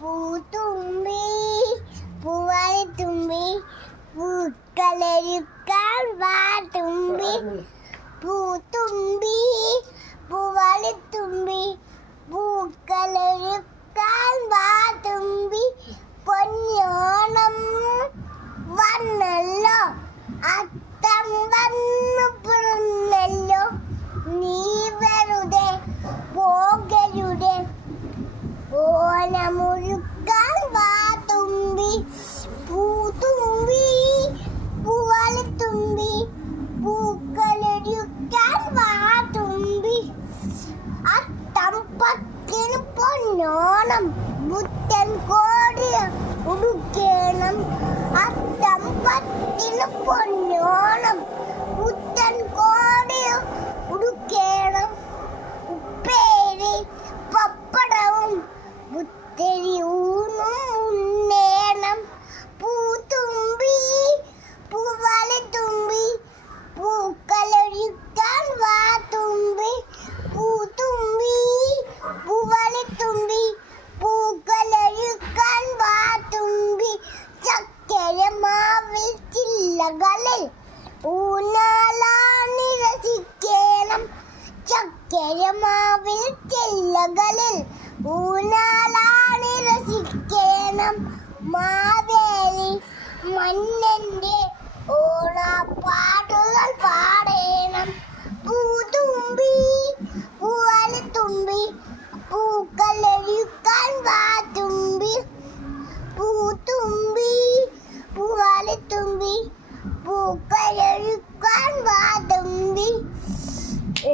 പൂത്തുമ്പി പൂവാലിത്തുമ്പി പൂക്കളൊരുക്കാൻ വാ തുമ്പി. പൂത്തുമ്പി പൂവാലിത്തുമ്പി പൂക്കളൊരുക്കാൻ വാ തുമ്പി. പൊന്നോണം വന്നല്ലോ, അത്തം വന്നു പിറന്നല്ലോ, നീ വെറുതെ പോകരുതേ, ഓണമൊരുക്കാൻ വാ തുമ്പി. പൂത്തുമ്പി പൂവാലിത്തുമ്പി പൂക്കളൊരുക്കാൻ വാ തുമ്പി. അത്തം പത്തിന് പൊന്നോണം, പുത്തൻ കോടി ഉടുക്കണം. അത്തം പത്തിന് പൊന്നോണം, പുത്തൻ കോടി ഉടുക്കണം. ഉപ്പേരി പപ്പടവും പുത്തരി ഊണും ഉണ്ണേണം. പൂത്തുമ്പി പൂവാലിത്തുമ്പി പൂക്കളൊരുക്കാൻ വാ തുമ്പി. പൂത്തുമ്പി പൂവാലിത്തുമ്പി പൂക്കളൊരുക്കാൻ വാ തുമ്പി. ചക്കര മാവിൽ ചില്ലകളിൽ ഊഞ്ഞാലാടി രസിക്കണം. ചക്കര മാവിൽ ചില്ലകളിൽ ഊഞ്ഞാലാടി രസിക്കണം. മാവേലി മന്നന്റെ ഓണപ്പാട്ടുകൾ പാട